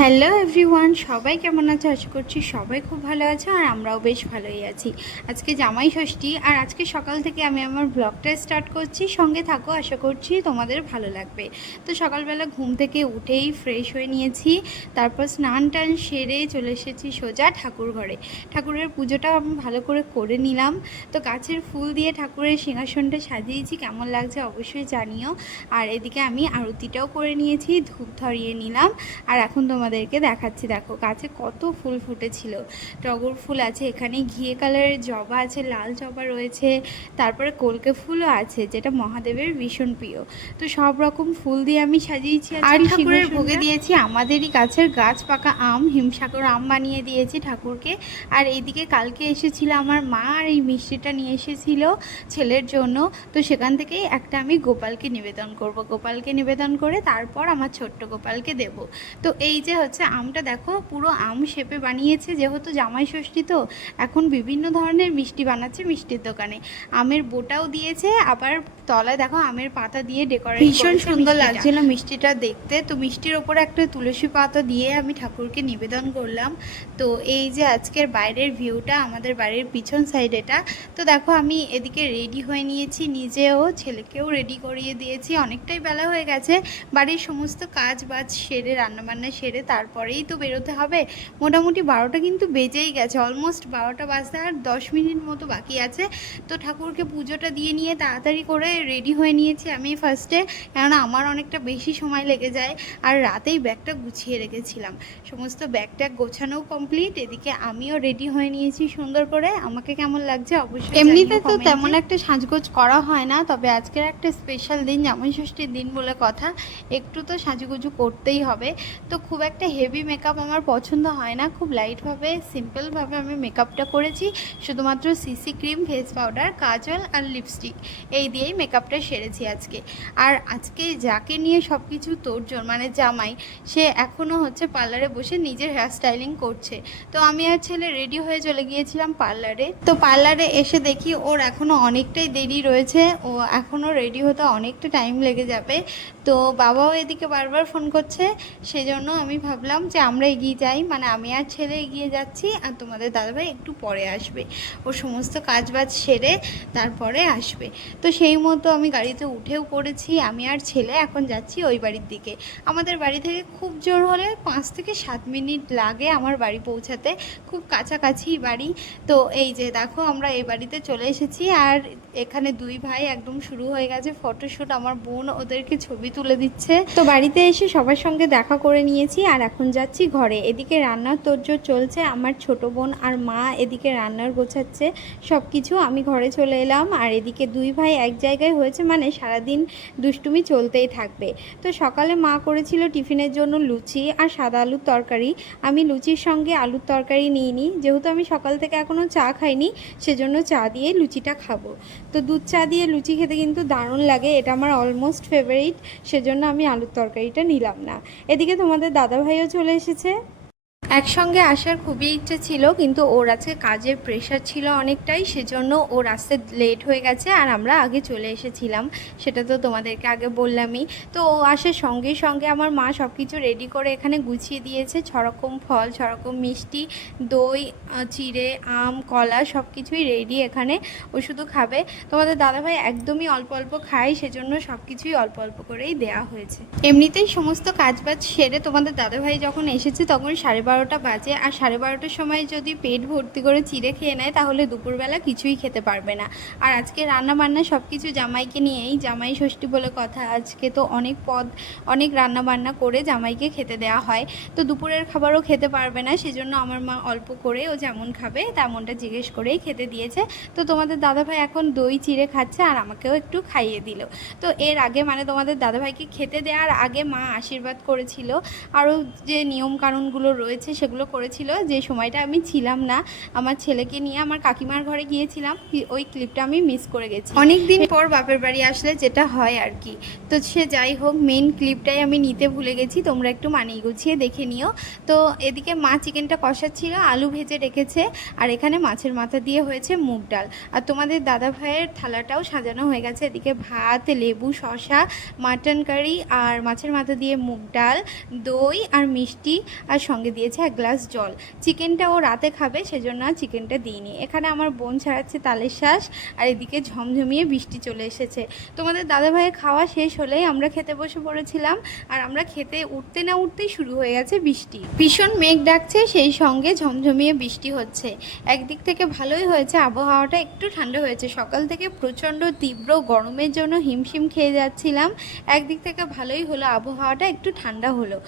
Hello everyone সবাই কেমন আছে? আশা করছি সবাই খুব ভালো আছে আর আমরাও বেশ ভালোই আছি। আজকে জামাই ষষ্ঠী আর আজকে সকাল থেকে আমি আমার ব্লগটা স্টার্ট করছি। সঙ্গে থাকো, আশা করছি তোমাদের ভালো লাগবে। তো সকালবেলা ঘুম থেকে উঠেই ফ্রেশ হয়ে নিয়েছি। তারপর স্নান টান সেরে চলে এসেছি সোজা ঠাকুর ঘরে। ঠাকুরের পুজোটাও আমি ভালো করে করে নিলাম। তো গাছের ফুল দিয়ে ঠাকুরের সিংহাসনটা সাজিয়েছি। কেমন লাগছে অবশ্যই জানিও। আর এদিকে আমি আরতিটাও করে নিয়েছি, ধূপ ধরিয়ে নিলাম। আর এখন তোমাদেরকে দেখাচ্ছি। দেখো গাছে কত ফুল ফুটেছিল। টগর ফুল আছে এখানে ঘিয়ে কালারের জবা আছে লাল জবা রয়েছে তারপরে কলকে ফুলও আছে যেটা মহাদেবের ভীষণ প্রিয়। তো সব রকম ফুল দিয়ে আমি সাজিয়েছি আর ঠাকুরের ভোগে দিয়েছি আমাদেরই গাছের গাছ পাকা আম হিমসাগর আম বানিয়ে দিয়েছি ঠাকুরকে। আর এইদিকে কালকে এসেছিল আমার মা আর এই মিষ্টিটা নিয়ে এসেছিল ছেলের জন্য। তো সেখান থেকেই একটা আমি গোপালকে নিবেদন করব। গোপালকে নিবেদন করে তারপর আমার ছোট্ট গোপালকে দেব। তো এই যে হচ্ছে আমটা দেখো পুরো আম শেপে বানিয়েছে। যেহেতু জামাই ষষ্ঠী তো এখন বিভিন্ন ধরনের মিষ্টি বানাচ্ছে মিষ্টির দোকানে। আমের বোটাও দিয়েছে আবার তলায় দেখো আমের পাতা দিয়ে ডেকোরেট ভীষণ সুন্দর লাগছিল মিষ্টিটা দেখতে। তো মিষ্টির ওপরে একটা তুলসী পাতা দিয়ে আমি ঠাকুরকে নিবেদন করলাম। তো এই যে আজকের বাইরের ভিউটা আমাদের বাড়ির পিছন সাইড এটা। তো দেখো আমি এদিকে রেডি হয়ে নিয়েছি নিজেও ছেলেকেও রেডি করিয়ে দিয়েছি। অনেকটাই বেলা হয়ে গেছে বাড়ির সমস্ত কাজ বাজ সেরে রান্নাবান্না সেরে তারপরেই তো বেরোতে হবে। মোটামুটি বারোটা কিন্তু বেজেই গেছে অলমোস্ট বারোটা বাজতে আর দশ মিনিট মতো বাকি আছে। তো ঠাকুরকে পুজোটা দিয়ে নিয়ে তাড়াতাড়ি করে রেডি হয়ে নিয়েছি আমি ফার্স্টে কেননা আমার অনেকটা বেশি সময় লেগে যায় আর রাতেই ব্যাগটা গুছিয়ে রেখেছিলাম। সমস্ত ব্যাগটা গোছানোও কমপ্লিট এদিকে আমিও রেডি হয়ে নিয়েছি সুন্দর করে। আমাকে কেমন লাগছে অবশ্যই এমনিতে তো তেমন একটা সাজগোজ করা হয় না তবে আজকের একটা স্পেশাল দিন জামাই ষষ্ঠীর দিন বলে কথা একটু তো সাজুগুজু করতেই হবে। তো খুব একটা হেভি মেকআপ আমার পছন্দ হয় না। খুব লাইটভাবে সিম্পলভাবে আমি মেকআপটা করেছি। শুধুমাত্র সিসি ক্রিম ফেস পাউডার কাজল আর লিপস্টিক এই দিয়েই মেকআপটা সেরেছি আজকে। আর আজকে যাকে নিয়ে সব কিছু তোড়জোড় মানে জামাই, সে এখনও হচ্ছে পার্লারে বসে নিজের হেয়ার স্টাইলিং করছে। তো আমি আর ছেলে রেডি হয়ে চলে গিয়েছিলাম পার্লারে তো পার্লারে এসে দেখি ওর এখনও অনেকটাই দেরি রয়েছে। ও এখনও রেডি হতে অনেকটা টাইম লেগে যাবে। তো বাবাও এদিকে বারবার ফোন করছে। সেজন্য আমি ভাবলাম যে আমরা এগিয়ে যাই মানে আমি আর ছেলে এগিয়ে যাচ্ছি আর তোমাদের দাদাভাই একটু পরে আসবে। ও সমস্ত কাজবাজ সেরে তারপরে আসবে। তো সেই মতো আমি গাড়িতে উঠেও পড়েছি, আমি আর ছেলে এখন যাচ্ছি ওই বাড়ির দিকে। আমাদের বাড়ি থেকে খুব জোর হলে পাঁচ থেকে সাত মিনিট লাগে আমার বাড়ি পৌঁছাতে, খুব কাছাকাছি বাড়ি। তো এই যে দেখো আমরা এই বাড়িতে চলে এসেছি আর এখানে দুই ভাই একদম শুরু হয়ে গেছে ফটোশ্যুট আমার বোন ওদেরকে ছবি তুলে দিচ্ছে। তো বাড়িতে এসে সবার সঙ্গে দেখা করে নিয়েছি। আর এখন যাচ্ছি ঘরে। এদিকে রান্নার তোরজোর চলছে, আমার ছোট বোন আর মা এদিকে রান্নার গোছাচ্ছে সব কিছু আমি ঘরে চলে এলাম আর এদিকে দুই ভাই এক জায়গায় হয়েছে মানে সারাদিন দুষ্টুমি চলতেই থাকবে। তো সকালে মা করেছিল টিফিনের জন্য লুচি আর সাদা আলুর তরকারি। আমি লুচির সঙ্গে আলুর তরকারি নিই। নিইনি যেহেতু আমি সকাল থেকে এখনও চা খাইনি, সেজন্য চা দিয়ে লুচিটা খাব। তো দুধ চা দিয়ে লুচি খেতে কিন্তু দারুণ লাগে, এটা আমার অলমোস্ট ফেভারিট সেজন্য আমি আলুর তরকারিটা নিলাম না। এদিকে তোমাদের দাদাভাইও চলে এসেছে। একসঙ্গে আসার খুবই ইচ্ছে ছিল, কিন্তু ওর আজকে কাজের প্রেশার ছিল অনেকটাই, সেজন্য ওর আসতে লেট হয়ে গেছে আর আমরা আগে চলে এসেছিলাম। সেটা তো তোমাদেরকে আগে বললামই। তো ও আসার সঙ্গে সঙ্গে আমার মা সব কিছু রেডি করে এখানে গুছিয়ে দিয়েছে। ছরকম ফল, ছরকম মিষ্টি, দই চিড়ে, আম, কলা সব কিছুই রেডি এখানে ও শুধু খাবে। তোমাদের দাদাভাই একদমই অল্প অল্প খায়, সেজন্য সব কিছুই অল্প অল্প করেই দেয়া হয়েছে। এমনিতেই সমস্ত কাজবাজ সেরে তোমাদের দাদাভাই যখন এসেছে, তখন সাড়ে বারোটা বাজে আর সাড়ে বারোটার সময় যদি পেট ভর্তি করে চিড়ে খেয়ে নেয়, তাহলে দুপুরবেলা কিছুই খেতে পারবে না। আর আজকে রান্না বান্না সব কিছু জামাইকে নিয়েই, জামাই ষষ্ঠী বলে কথা, আজকে তো অনেক পদ, অনেক রান্না বান্না করে জামাইকে খেতে দেওয়া হয়। তো দুপুরের খাবারও খেতে পারবে না, সেজন্য আমার মা অল্প করে ও যেমন খাবে, তেমনটা জিজ্ঞেস করেই খেতে দিয়েছে। তো তোমাদের দাদাভাই এখন দই চিড়ে খাচ্ছে আর আমাকেও একটু খাইয়ে দিল। তো এর আগে মানে তোমাদের দাদাভাইকে খেতে দেওয়ার আগে মা আশীর্বাদ করেছিল। আরও যে নিয়ম কানুনগুলো রয়েছে আছে সেগুলো করেছিল, যে সময়টা আমি ছিলাম না। আমার ছেলেকে নিয়ে আমার কাকিমার ঘরে গিয়েছিলাম ওই ক্লিপটা আমি মিস করে গেছি। অনেক দিন পর বাপের বাড়ি আসলে যেটা হয় আর কি। তো সে যাই হোক মেন ক্লিপটাই আমি নিতে ভুলে গেছি, তোমরা একটু মানিয়ে গুছিয়ে দেখে নিও। তো এদিকে মা চিকেনটা কষাচ্ছিল, আলু ভেজে রেখেছে, আর এখানে মাছের মাথা দিয়ে হয়েছে মুগ ডাল। আর তোমাদের দাদা ভাইয়ের থালাটাও সাজানো হয়ে গেছে, এদিকে ভাত, লেবু শশা মাটন কারি, আর মাছের মাথা দিয়ে মুগ ডাল, দই, আর মিষ্টি, আর সঙ্গে দিয়েছে এক গ্লাস জল। চিকেনটা ও রাতে খাবে, সেজন্য আর চিকেনটা দিইনি। এখানে আমার বোন ছাড়াচ্ছে তালের শ্বাস আর এদিকে ঝমঝমিয়ে বৃষ্টি চলে এসেছে। তোমাদের দাদা ভাইয়ের খাওয়া শেষ হলেই আমরা খেতে বসে পড়েছিলাম, আর আমরা খেতে উঠতে না উঠতেই শুরু হয়ে গেছে বৃষ্টি। ভীষণ মেঘ ডাকছে, সেই সঙ্গে ঝমঝমিয়ে বৃষ্টি হচ্ছে। একদিক থেকে ভালোই হয়েছে, আবহাওয়াটা একটু ঠান্ডা হয়েছে। সকাল থেকে প্রচণ্ড তীব্র গরমের জন্য হিমশিম খেয়ে যাচ্ছিলাম। একদিক থেকে ভালোই হলো, আবহাওয়াটা একটু ঠান্ডা হলো।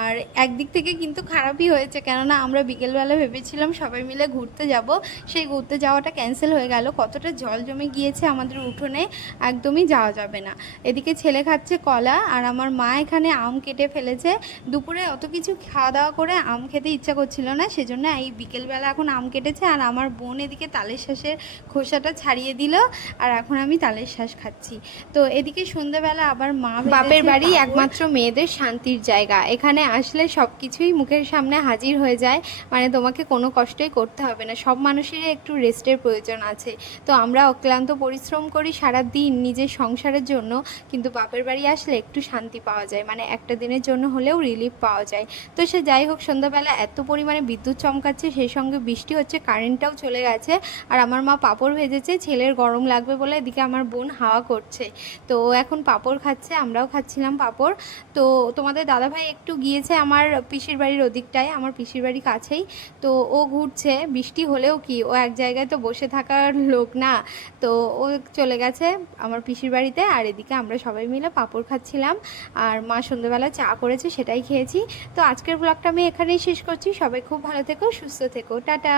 আর একদিক থেকে কিন্তু খারাপই হয়েছে। কেননা আমরা বিকেলবেলা ভেবেছিলাম সবাই মিলে ঘুরতে যাব। সেই ঘুরতে যাওয়াটা ক্যান্সেল হয়ে গেল। কতটা জল জমে গিয়েছে আমাদের উঠোনে একদমই যাওয়া যাবে না। এদিকে ছেলে খাচ্ছে কলা আর আমার মা এখানে আম কেটে ফেলেছে। দুপুরে অত কিছু খাওয়া দাওয়া করে আম খেতে ইচ্ছা করছিল না সেজন্য এই বিকেলবেলা এখন আম কেটেছে আর আমার বোন এদিকে তালের শ্বাসের খোসাটা ছাড়িয়ে দিল আর এখন আমি তালের শ্বাস খাচ্ছি। তো এদিকে সন্ধ্যাবেলা আবার মা বাপের বাড়ি একমাত্র মেয়েদের শান্তির জায়গা। এখানে আসলে সব কিছুই মুখের সামনে হাজির হয়ে যায় মানে তোমাকে কোনো কষ্টই করতে হবে না। সব মানুষেরই একটু রেস্টের প্রয়োজন আছে। তো আমরা অক্লান্ত পরিশ্রম করি সারা দিন নিজের সংসারের জন্য, কিন্তু বাপের বাড়ি আসলে একটু শান্তি পাওয়া যায়। মানে একটা দিনের জন্য হলেও রিলিফ পাওয়া যায়। তো সে যাই হোক, সন্ধ্যাবেলা এত পরিমাণে বিদ্যুৎ চমকাচ্ছে, সেই সঙ্গে বৃষ্টি হচ্ছে কারেন্টটাও চলে গেছে। আর আমার মা পাপড় ভেজেছে, ছেলের গরম লাগবে বলে এদিকে আমার বোন হাওয়া করছে। তো এখন পাপড় খাচ্ছে, আমরাও খাচ্ছিলাম পাপড়। তো তোমাদের দাদাভাই একটু গিয়েছে আমার পিসির বাড়ির ওদিকটায়। আমার পিসির বাড়ি কাছেই। তো ও ঘুরছে, বৃষ্টি হলেও কি, ও এক জায়গায় তো বসে থাকার লোক না। তো ও চলে গেছে আমার পিসির বাড়িতে, আর এদিকে আমরা সবাই মিলে পাঁপড় খাচ্ছিলাম। আর মা সন্ধ্যেবেলা চা করেছে, সেটাই খেয়েছি। তো আজকের ব্লগটা আমি এখানেই শেষ করছি। সবাই খুব ভালো থেকো, সুস্থ থেকো। টাটা!